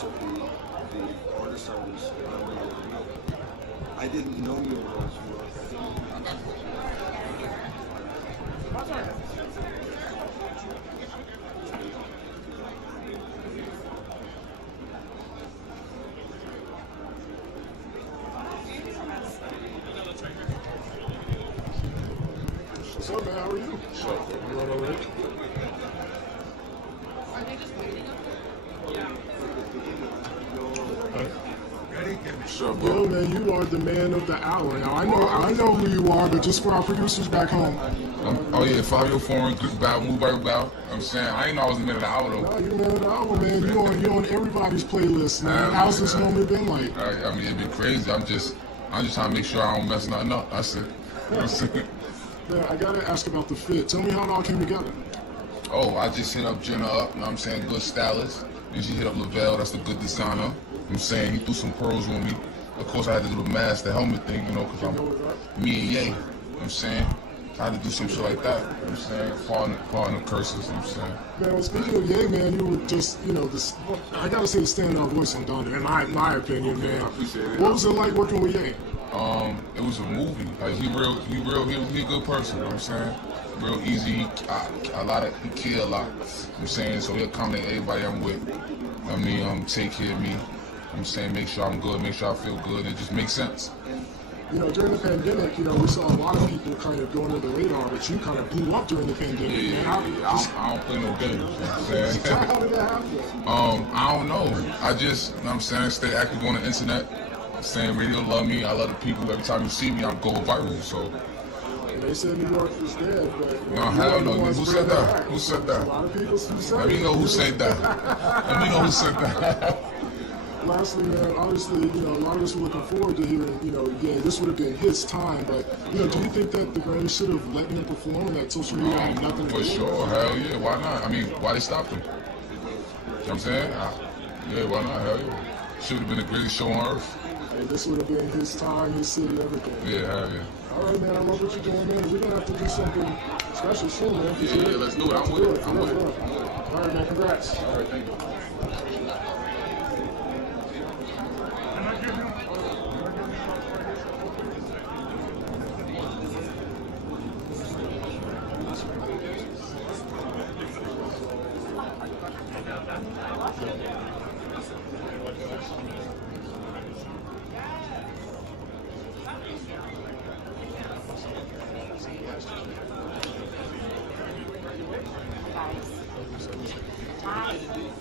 because of the artist I was I didn't know your words were. What's up, man? How are you? What's up? You all right? Are they just waiting up there? What's up, bro? Yo, man, you are the man of the hour. Now, I know who you are, but just for our producers back home. Oh yeah, Fabio Foreign, bow, move by bow. I'm saying, I ain't know I was the man of the hour though. No, you're the man of the hour, man. You on everybody's playlist, man. How's this moment been like? I mean, it's been crazy. I'm just trying to make sure I don't mess nothing up. That's it. You know what I'm saying? Man, I gotta ask about the fit. Tell me how it all came together. Oh, I just hit up Jenna up, you know what I'm saying, good stylist. Then she hit up Lavelle, that's the good designer. You know what I'm saying, he threw some pearls on me. Of course, I had to do the mask, the helmet thing, you know, because I'm me and Ye. You know what I'm saying? I had to do some shit like that. You know what I'm saying? Pardon the curses, you know what I'm saying? Man, well, speaking of Ye, man, you were just, you know, I gotta say the standout voice on Donda, in my opinion, man. I appreciate it. What was it like working with Ye? It was a movie. Like he a good person, you know what I'm saying? Real easy, he care a lot, you know what I'm saying? So he'll accommodate everybody I'm with. I mean, take care of me, you know what I'm saying? Make sure I'm good, make sure I feel good, it just makes sense. You know, during the pandemic, you know, we saw a lot of people kind of go under the radar, but you kind of blew up during the pandemic. Yeah, I don't play no games, you know what I'm saying? How did that happen? I don't know. I just, you know what I'm saying, stay active on the internet. Saying radio love me, I love the people. Every time you see me, I'm going viral. So they said New York was dead, but no, hell no. Who said that? Who said that? A lot of people said. Let me know who said that. Let me know who said that. Lastly, man, obviously, you know, a lot of us were looking forward to hearing, you know, yeah, this would have been his time, but, you know, do you think that the Grammy should have let him perform and that social media had nothing to do For with it? sure, hell yeah, why not? I mean, why they stopped him? You know what I'm saying? Yeah, why not? Hell yeah. Should have been the greatest show on earth. Hey, this would have been his time, his city, everything. Yeah, hell yeah. All right, man, I love what you're doing, man. We're going to have to do something special soon, man. Yeah, let's do it. I'm with it. I'm with it. All right, man, congrats. All right, thank you. Hi.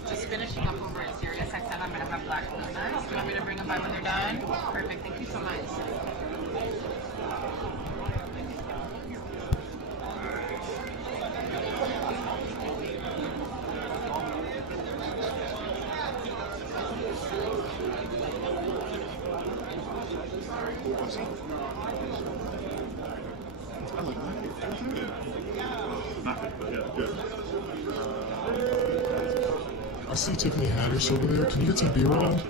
Just finishing up over at Sirius XM. I'm going to have black bananas. Do you want me to bring them by when they're done? Perfect. Thank you so much. I see Tiffany Haddish over there. Can you get some beer around?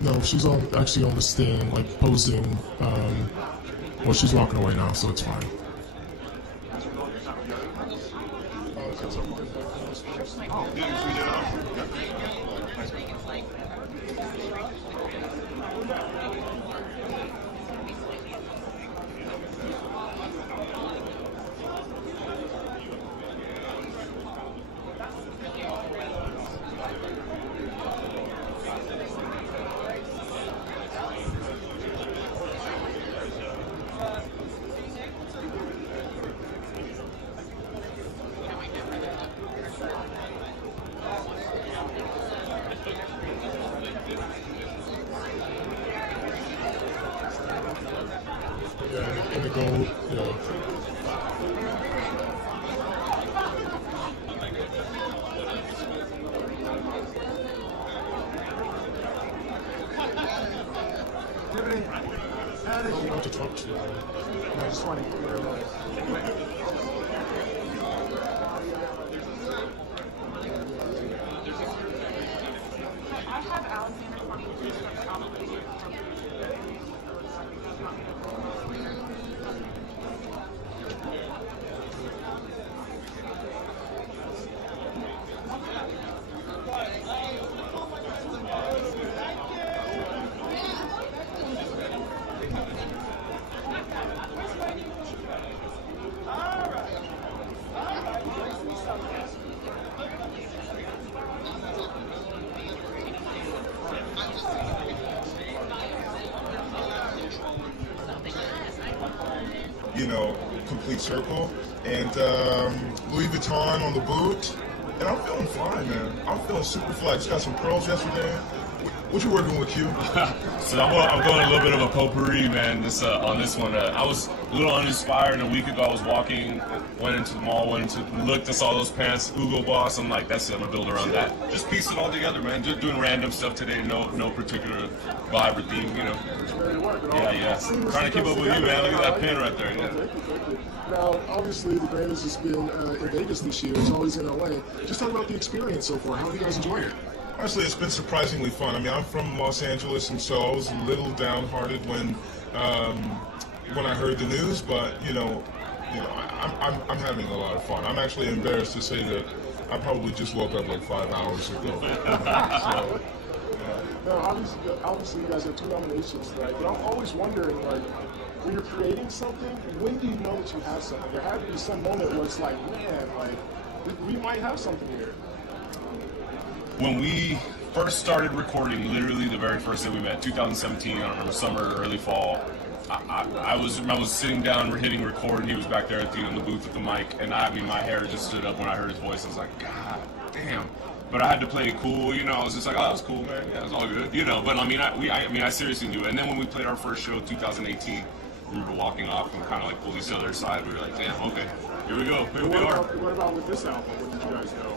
No, she's actually on the stand, like posing. Well, she's walking away now, so it's fine. Yeah, in the gold, yeah. I don't want to talk to you. I just want to realize. I have Alexander 22 from probably complete circle. And Louis Vuitton on the boot. And I'm feeling fine, man. I'm feeling super fly. Just got some pearls yesterday. What you working with, Q? So I'm going a little bit of a potpourri, man. On this one, I was a little uninspired. A week ago, I was walking, went into the mall, looked, I saw those pants, Hugo Boss. I'm like, that's it. I'm gonna build around that. Just piece it all together, man. Just doing random stuff today. No particular vibe or theme, you know. Yeah. Trying to keep up with you, man. Look at that pin right there. Yeah. Now, obviously, the Grammys has been in Vegas this year. It's always in LA. Just talk about the experience so far. How have you guys enjoyed it? Honestly, it's been surprisingly fun. I mean, I'm from Los Angeles, and so I was a little downhearted when I heard the news. But I'm having a lot of fun. I'm actually embarrassed to say that I probably just woke up like 5 hours ago. So, now, obviously, you guys have 2 nominations, right? But I'm always wondering, like, when you're creating something, when do you know that you have something? There had to be some moment where it's like, man, like, we might have something here. When we first started recording, literally the very first day we met, 2017, I don't remember, summer, early fall, I was sitting down, hitting record, and he was back there in the booth with the mic, and my hair just stood up when I heard his voice. I was like, God damn. But I had to play it cool, I was just like, oh, that was cool, man. Yeah, it's all good, But I seriously knew it. And then when we played our first show, 2018, we were walking off and kind of like pulled each other aside. We were like, damn, okay, here we go. Here we are. What about with this album? What did you guys know?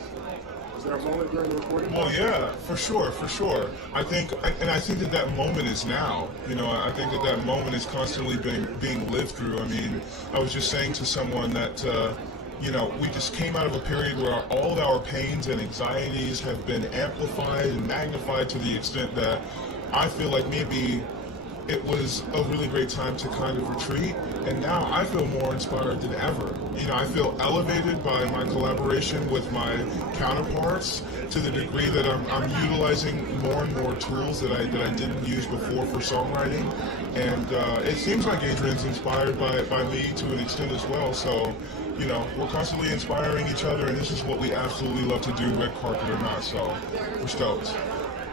Was there a moment during the recording? Well, yeah, for sure. I think that moment is now. I think that moment is constantly being lived through. I mean, I was just saying to someone that, we just came out of a period where all of our pains and anxieties have been amplified and magnified to the extent that I feel like maybe it was a really great time to kind of retreat, and now I feel more inspired than ever. I feel elevated by my collaboration with my counterparts to the degree that I'm utilizing more and more tools that I didn't use before for songwriting, and it seems like Adrian's inspired by me to an extent as well. So, we're constantly inspiring each other, and this is what we absolutely love to do, red carpet or not. So, we're stoked.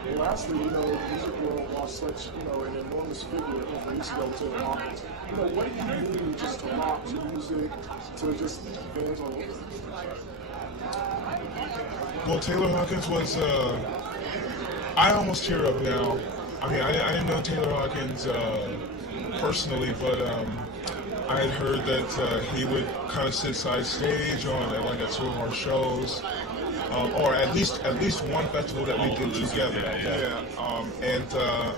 And lastly, the music world lost such, an enormous figure a couple weeks ago to the Hawkins. What do you do just to rock to music, to just fans all over? Well, Taylor Hawkins was, I almost tear up now. I mean, I didn't know Taylor Hawkins personally, but I had heard that he would kind of sit side stage at some of our shows. Or at least one festival that we did together. And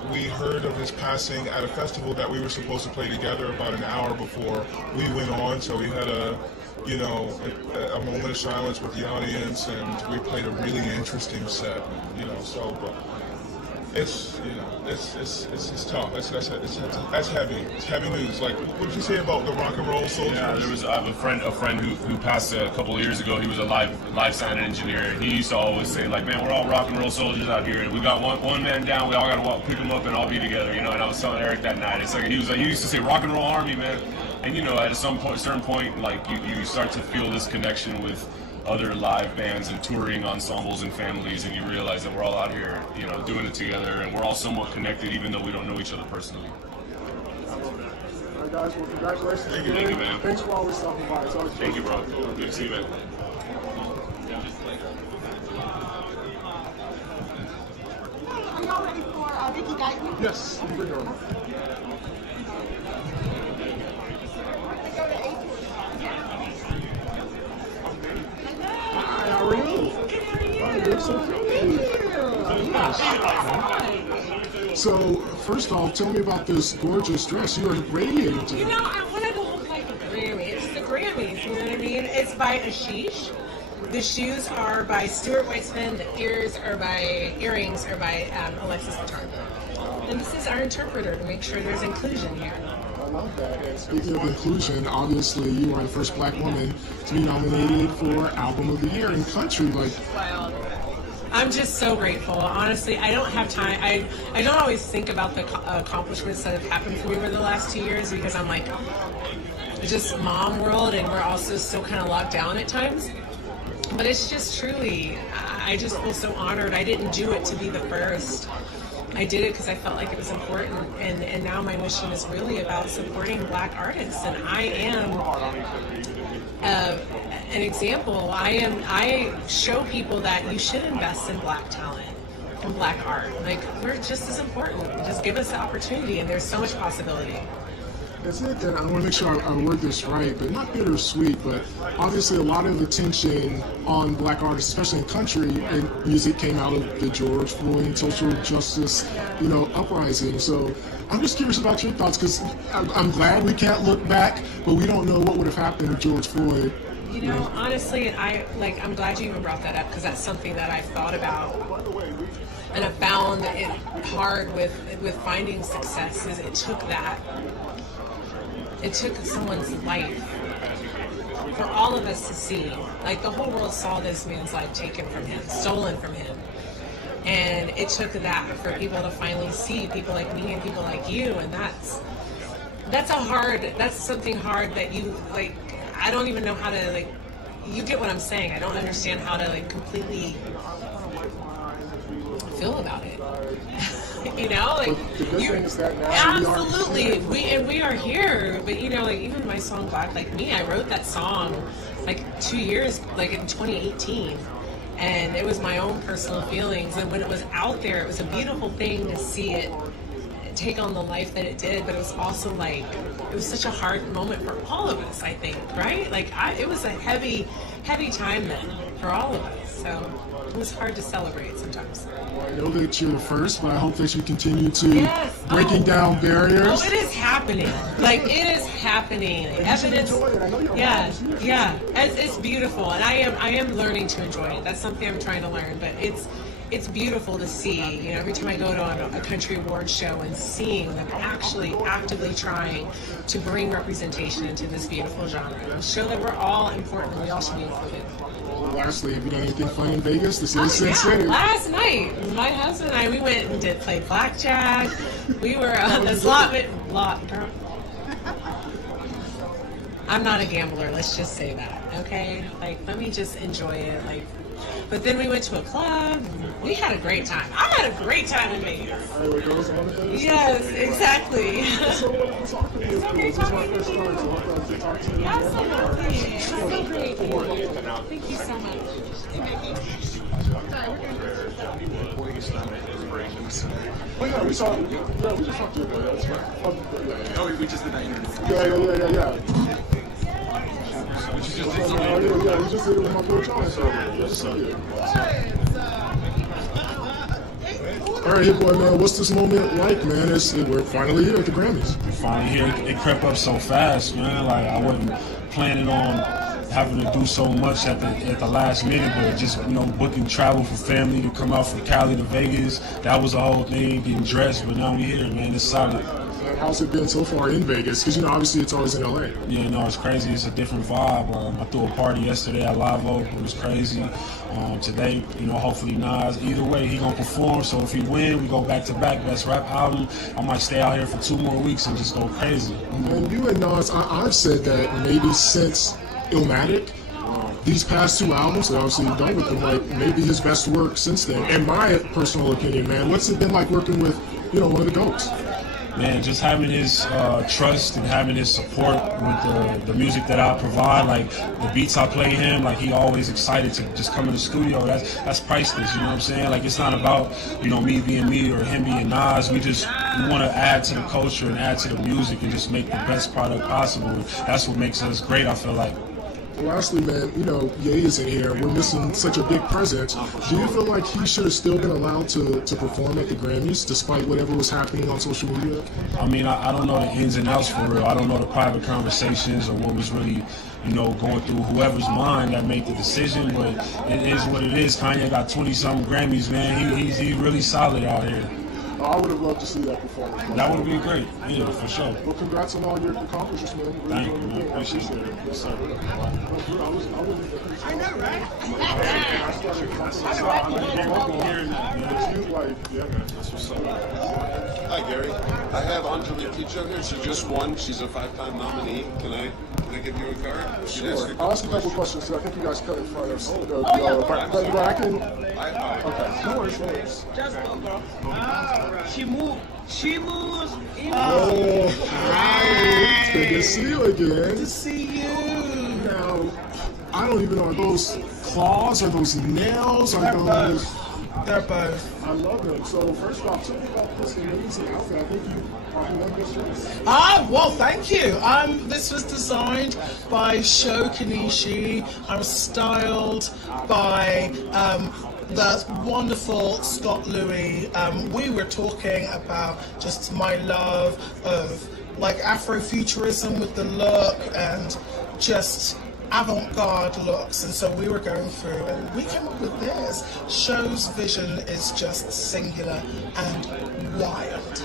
we heard of his passing at a festival that we were supposed to play together about an hour before we went on. So we had a moment of silence with the audience, and we played a really interesting set. But it's tough. That's heavy. It's heavy news. Like, what did you say about the rock and roll soldiers? Yeah, I have a friend who passed a couple of years ago. He was a live sound engineer. He used to always say, like, man, we're all rock and roll soldiers out here. We got one man down. We all got to pick him up and all be together. And I was telling Eric that night. It's like he used to say rock and roll army, man. And at certain point, like you start to feel this connection with other live bands and touring ensembles and families, and you realize that we're all out here, doing it together, and we're all somewhat connected, even though we don't know each other personally. All right, guys. Well, congratulations. Thank you, man. Thanks for always stopping by. It's always Thank you, bro. Good to see you, man. Are y'all ready for Ricky Guyton? Yes, you bring her on. How are you? So, first off, tell me about this gorgeous dress. You are radiating today. I wanted to look like a Grammy. It's the Grammys, you know what I mean? It's by Ashish. The shoes are by Stuart Weitzman. The earrings are by Alexis Latarga. And this is our interpreter to make sure there's inclusion here. I love that. And speaking of inclusion, obviously you are the first Black woman to be nominated for Album of the Year in Country. I'm just so grateful. Honestly, I don't have time. I don't always think about the accomplishments that have happened for me over the last 2 years because I'm like, just mom world, and we're also still kind of locked down at times. But it's just truly, I just feel so honored. I didn't do it to be the first. I did it because I felt like it was important, and now my mission is really about supporting Black artists, and I am an example. I show people that you should invest in Black talent and Black art. Like, we're just as important. Just give us the opportunity, and there's so much possibility. That's it, and I want to make sure I word this right, but not bittersweet, but obviously a lot of attention on Black artists, especially in country and music, came out of the George Floyd social justice, uprising. So I'm just curious about your thoughts, because I'm glad we can't look back, but we don't know what would have happened to George Floyd. Honestly, I'm glad you even brought that up, because that's something that I've thought about. And I found it hard with finding success, is it took someone's life for all of us to see. Like, the whole world saw this man's life taken from him, stolen from him. And it took that for people to finally see people like me and people like you, and that's something hard that you, like, I don't even know how to, like, you get what I'm saying. I don't understand how to, like, completely feel about it. Absolutely. We are here, but even my song Black Like Me, I wrote that song like 2 years, like in 2018, and it was my own personal feelings. And when it was out there, it was a beautiful thing to see it take on the life that it did, but it was also like, it was such a hard moment for all of us, I think, right? Like, it was a heavy time then for all of us, so it was hard to celebrate sometimes. Well, I know that you're the first, but I hope that you continue to breaking down barriers. Oh, it is happening. Like, it is happening. Evidence. Yeah. It's beautiful, and I am learning to enjoy it. That's something I'm trying to learn, but it's beautiful to see. Every time I go to a country awards show and seeing them actually actively trying to bring representation into this beautiful genre, show that we're all important. We all should be included. Lastly, have you done anything fun in Vegas? This is Sin City. Last night, my husband and I, we went and play blackjack. We were on the slot. I'm not a gambler. Let's just say that, okay? Like, let me just enjoy it. Like, but then we went to a club. We had a great time. I had a great time in Vegas. Yes, exactly. Absolutely. So great. Thank you so much. We just talked to you about that. Oh, we just did that interview. Yeah. We just did it with my boy John. All right, boy, man, what's this moment like, man? We're finally here at the Grammys. We're finally here. It crept up so fast, man. Like, I wasn't planning on having to do so much at the last minute, but just, booking travel for family to come out from Cali to Vegas. That was the whole thing, getting dressed, but now we're here, man. It's solid. How's it been so far in Vegas? Because, obviously it's always in LA. Yeah, no, it's crazy. It's a different vibe. I threw a party yesterday at Live Oak. It was crazy. Today, hopefully Nas, either way, he going to perform. So if he win, we go back-to-back best rap album. I might stay out here for 2 more weeks and just go crazy. And you and Nas, I've said that maybe since Illmatic, these past 2 albums that obviously you've done with him, like, maybe his best work since then. In my personal opinion, man, what's it been like working with, one of the GOATs? Man, just having his trust and having his support with the music that I provide, like the beats I play him, like he always excited to just come in the studio. That's priceless, you know what I'm saying? Like, it's not about, me being me or him being Nas. We want to add to the culture and add to the music and just make the best product possible. And that's what makes us great, I feel like. Lastly, man, Ye is in here. We're missing such a big presence. Do you feel like he should have still been allowed to perform at the Grammys despite whatever was happening on social media? I mean, I don't know the ins and outs for real. I don't know the private conversations or what was really, going through whoever's mind that made the decision, but it is what it is. Kanye got 20-something Grammys, man. He's really solid out here. I would have loved to see that performance. That would be great. Yeah, for sure. Well, congrats on all your accomplishments, man. Thank you, man. Appreciate it. Yes, sir. I know, right? Hi, Gary. I have Angelique Kidjo here. She just won. She's a 5-time nominee. Can I Can I give you a card? Sure. I'll ask a couple questions. So I think you guys cut in front of. But I can. Okay. No worries. No worries. Just go, girl. She moves. She moves. Oh, hi. It's good to see you again. Good to see you. Now, I don't even know, are those claws, are those nails, are those... They're both. I love them. So first off, tell me about this amazing outfit. I think you probably love this dress. Well, thank you. This was designed by Sho Kanishi. I was styled by the wonderful Scott Louis. We were talking about just my love of like Afrofuturism with the look and just avant-garde looks, and so we were going through and we came up with this. Sho's vision is just singular and wild.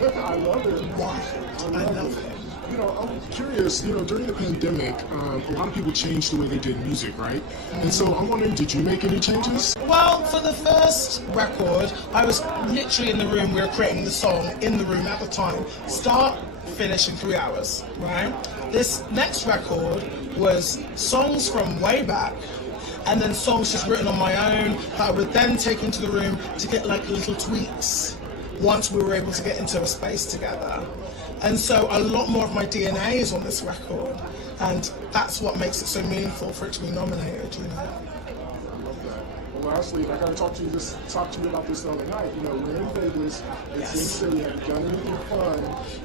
I love it. Wild. I love it. You know, I'm curious, during the pandemic, a lot of people changed the way they did music, right? And so I'm wondering, did you make any changes? Well, for the first record, I was literally in the room, we were creating the song in the room at the time. Start, finish in 3 hours, right? This next record was songs from way back, and then songs just written on my own that I would then take into the room to get like little tweaks once we were able to get into a space together. And so a lot more of my DNA is on this record, and that's what makes it so meaningful for it to be nominated, you know. Well, lastly, I gotta talk to you about this the other night. We're in Vegas. It seems that you haven't done anything fun.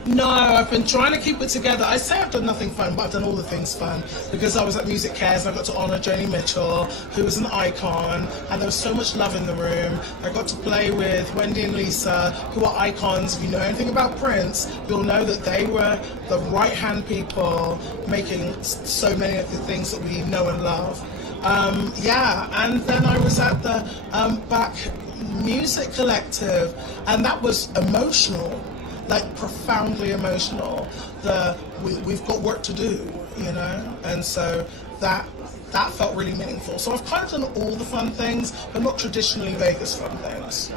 No, I've been trying to keep it together. I say I've done nothing fun, but I've done all the things fun because I was at Music Cares and I got to honour Joni Mitchell, who was an icon, and there was so much love in the room. I got to play with Wendy and Lisa, who are icons. If you know anything about Prince, you'll know that they were the right-hand people making so many of the things that we know and love. And then I was at the Back Music Collective, and that was emotional, like profoundly emotional. We've got work to do, and so that felt really meaningful. So I've kind of done all the fun things, but not traditionally Vegas fun things.